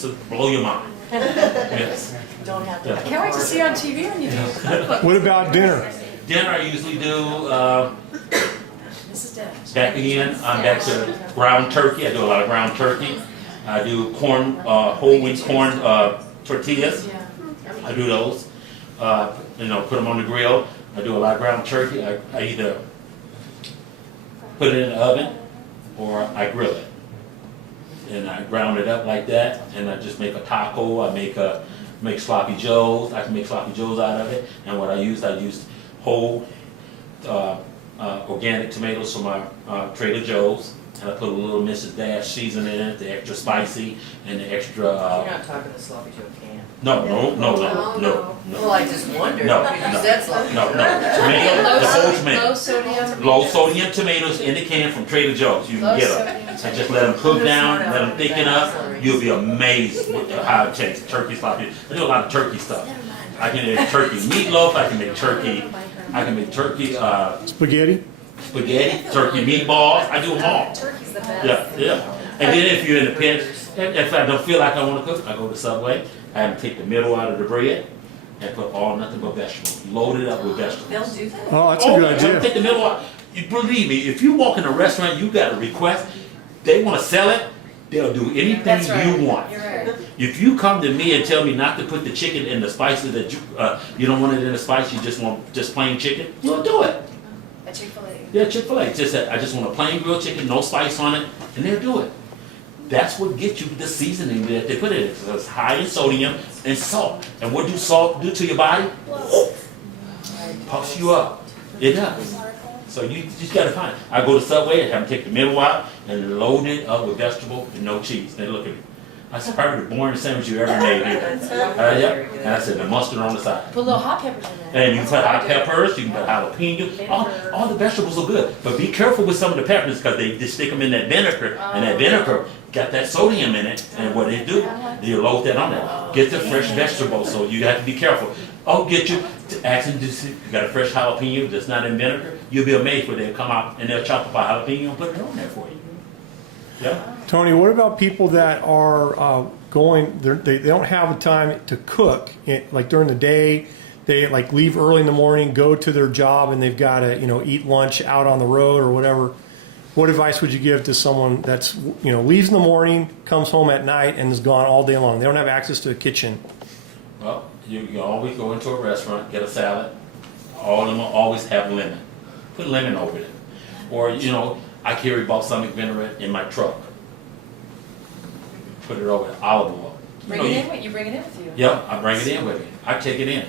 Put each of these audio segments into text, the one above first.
just to blow your mind. Yes. Don't have Yeah. to. I can't wait to see you on TV when you do cookbooks. What about dinner? Dinner I usually do, Mrs. Dennis. back again, I'm back to ground turkey. I do a lot of ground turkey. I do corn, whole wheat corn tortillas. Yeah. I do those. Put them on the grill. I do a lot of ground turkey. I either put it in the oven or I grill it. And I ground it up like that, and I just make a taco. I make sloppy joes. I can make sloppy joes out of it. And what I used whole organic tomatoes from my Trader Joe's, and I put a little Mrs. Dash seasoning in it, the extra spicy and the extra. You're not talking the sloppy Joe can. No. Well, I just wondered. No, because no, you said sloppy No, Joe. tomato, the whole tomato. Low sodium. Low sodium tomatoes in the can from Trader Joe's. You can get them. And just let them cook down, let them thicken up. You'll be amazed with how it tastes. Turkey sloppy. I do a lot of turkey stuff. I can make turkey meatloaf. I can make turkey Spaghetti? spaghetti, turkey meatballs. I do them all. Turkey's the best. Yeah. And then if you're in a pinch, if I don't feel like I want to cook, I go to Subway. I have them take the middle out of the bread and put all nothing but vegetables. Load it up with vegetables. They'll do that. Oh, that's a good Let them idea. take the middle out. You believe me, if you walk in a restaurant, you got a request, they want to sell it, they'll do anything That's right. you want. You're right. If you come to me and tell me not to put the chicken in the spices that you don't want it in the spice, you just want just plain chicken, you'll do it. At Chick-fil-A. Yeah, Chick-fil-A, just that I just want a plain grilled chicken, no spice on it, and they'll do it. That's what gets you the seasoning that they put in it. So it's high in sodium and salt. And what do salt do to your body? Puffs you up. It does. So you just gotta find it. I go to Subway and have them take the middle out and load it up with vegetable and no cheese. They look at me. I said, probably the boringest sandwich you ever made here. Yep. And I said, the mustard on the side. Put a little hot peppers in there. And you can put hot peppers, you can put jalapeno, all the vegetables are good. But be careful with some of the peppers because they just stick them in that vinegar, and that vinegar got that sodium in it, and what they do, they load that on there. Get the fresh vegetables, so you have to be careful. I'll get you, ask them, you got a fresh jalapeno that's not in vinegar, you'll be amazed when they come out and they'll chop up a jalapeno and put it on there for you. Yeah. Tony, what about people that are they don't have the time to cook, like during the day, they like leave early in the morning, go to their job, and they've got to, eat lunch out on the road or whatever. What advice would you give to someone that's, leaves in the morning, comes home at night, and is gone all day long? They don't have access to a kitchen. Well, you always go into a restaurant, get a salad. All of them will always have lemon. Put lemon over it. Or, I carry balsamic vinaigrette in my truck. Put it over it, olive oil. You bring it in with you. Yep, I bring it in with me. I take it in.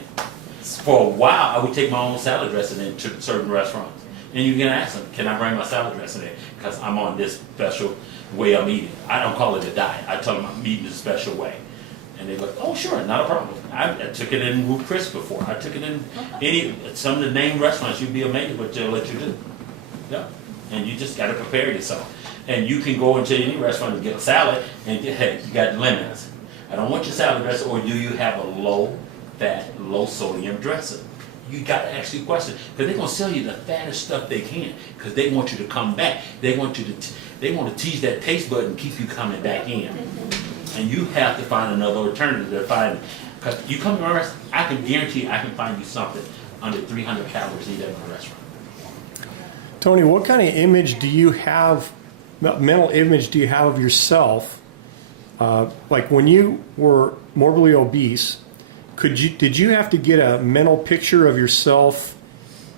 For a while, I would take my own salad dressing into certain restaurants. And you can ask them, can I bring my salad dressing in? Because I'm on this special way I'm eating. I don't call it a diet. I tell them I'm eating a special way. And they go, oh, sure, not a problem. I took it in Root Chris before. I took it in some of the named restaurants. You'd be amazed what they'll let you do. Yeah. And you just got to prepare yourself. And you can go into any restaurant and get a salad and get, hey, you got lemons. I don't want your salad dressing, or do you have a low-fat, low-sodium dressing? You got to ask your question, because they're going to sell you the fattest stuff they can, because they want you to come back. They want to tease that taste bud and keep you coming back in. And you have to find another alternative to find, because you come to my restaurant, I can guarantee I can find you something under 300 calories to eat at my restaurant. Tony, what kind of image do you have, mental image do you have of yourself? Like when you were morbidly obese, did you have to get a mental picture of yourself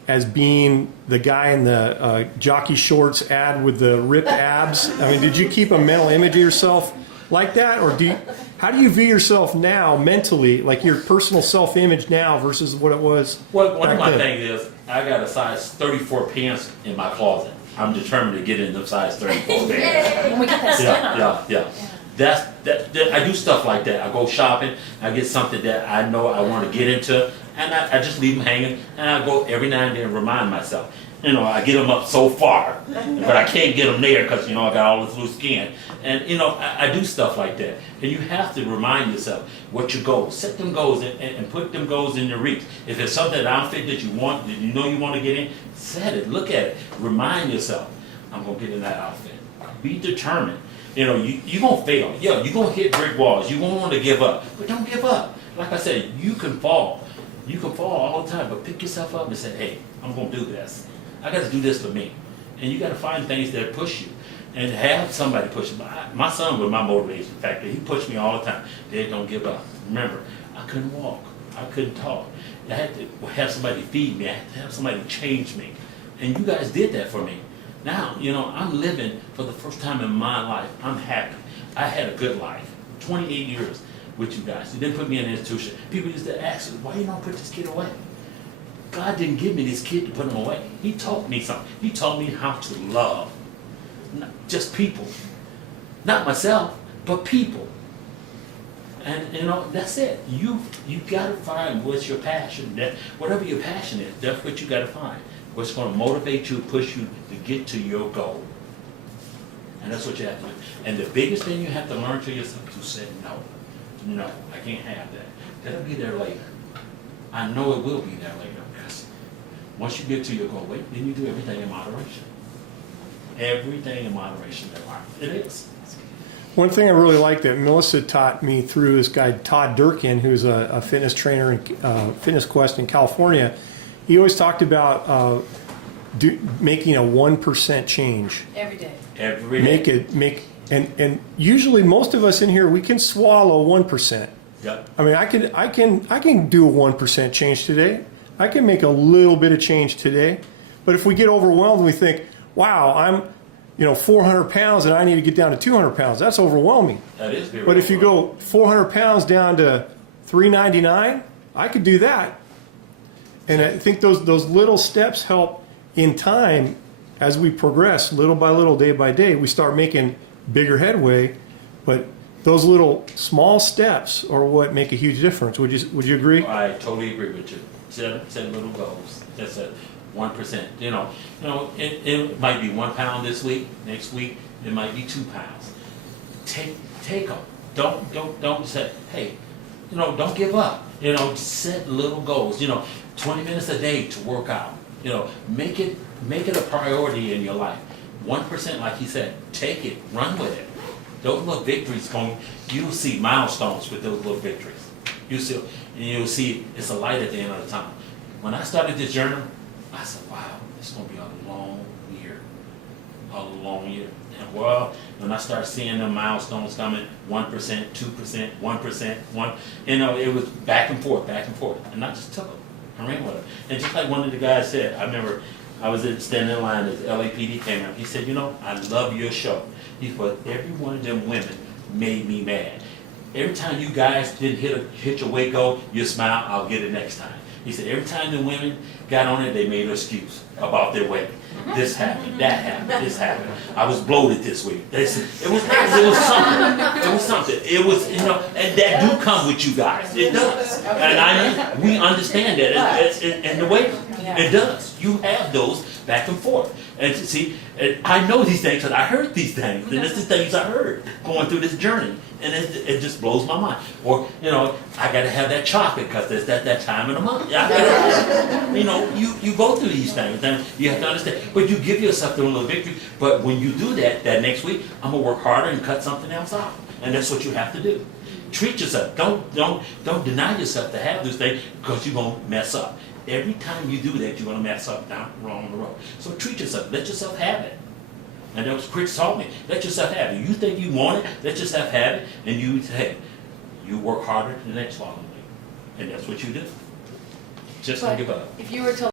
as being the guy in the jockey shorts ad with the ripped abs? I mean, did you keep a mental image of yourself like that, or how do you view yourself now mentally, like your personal self-image now versus what it was? Well, one of my then? things is I got a size 34 pants in my closet. I'm determined to get in the size 34 pants. When we get that skin on. Yeah. I do stuff like that. I go shopping, I get something that I know I want to get into, and I just leave them hanging, and I go every now and then and remind myself. I get them up so far, but I can't get them there because, I got all this loose skin. And, I do stuff like that. And you have to remind yourself what your goals. Set them goals and put them goals in your reach. If there's something, an outfit that you want, that you want to get in, set it, look at it. Remind yourself, I'm going to get in that outfit. Be determined. You know, you gonna fail. Yeah, you gonna hit brick walls. You gonna want to give up, but don't give up. Like I said, you can fall. You can fall all the time, but pick yourself up and say, hey, I'm gonna do this. I got to do this for me. And you got to find things that push you, and have somebody push you. My son was my motivation factor. He pushed me all the time. Dad, don't give up. Remember, I couldn't walk. I couldn't talk. I had to have somebody feed me. I had to have somebody change me. And you guys did that for me. Now, you know, I'm living for the first time in my life. I'm happy. I had a good life. 28 years with you guys. You didn't put me in an institution. People used to ask me, why you don't put this kid away? God didn't give me this kid to put him away. He taught me something. He taught me how to love. Not just people. Not myself, but people. And, you know, that's it. You got to find what's your passion. Whatever your passion is, that's what you got to find. What's going to motivate you, push you to get to your goal. And that's what you have to do. And the biggest thing you have to learn to yourself is to say no. No, I can't have that. That'll be there later. I know it will be there later. Because once you get to your goal, then you do everything in moderation. Everything in moderation. It is. One thing I really like that Melissa taught me through this guy Todd Durkin, who's a fitness trainer in Fitness Quest in California. He always talked about making a 1% change. Every day. Every day. And usually most of us in here, we can swallow 1%. Yep. I mean, I can do a 1% change today. I can make a little bit of change today. But if we get overwhelmed and we think, wow, I'm 400 pounds and I need to get down to 200 pounds, that's overwhelming. That is very But if you go 400 pounds down to 399, I could do that. And I think those little steps help in time as we progress little by little, day by day. We start making bigger headway, but those little small steps are what make a huge difference. Would you agree? I totally agree with you. Set little goals. That's a 1%. It might be 1 pound this week. Next week it might be 2 pounds. Take them. Don't say, hey, don't give up. Set little goals. 20 minutes a day to work out. Make it a priority in your life. 1%, like he said, take it, run with it. Those little victories you'll see milestones with those little victories. You'll see it's a light at the end of the tunnel. When I started this journal, I said, wow, it's going to be a long year. A long year. And when I started seeing the milestones coming, 1%, 2%, 1%, it was back and forth. And I just took them. I ran with them. And just like one of the guys said, I remember I was standing in line as LAPD came out. He said, I love your show. He said, every one of them women made me mad. Every time you guys didn't hit your weight goal, you smile, I'll get it next time. He said, every time the women got on it, they made an excuse about their weight. This happened, that happened, this happened. I was bloated this week. They said, it was something. It was, and that do come with you guys. It does. And we understand that. And the way it does. You have those back and forth. And see, I know these things because I heard these things. And it's the things I heard going through this journey. And it just blows my mind. Or, I got to have that chocolate because it's that time of the month. You go through these things and you have to understand. But you give yourself the little victory. But when you do that next week, I'm going to work harder and cut something else out. And that's what you have to do. Treat yourself. Don't deny yourself to have this thing because you're going to mess up. Every time you do that, you're going to mess up down wrong the road. So treat yourself. Let yourself have it. And that's what Chris taught me. Let yourself have it. You think you want it, let yourself have it, and you say, you work harder the next following week. And that's what you do. Just don't give up. If you were to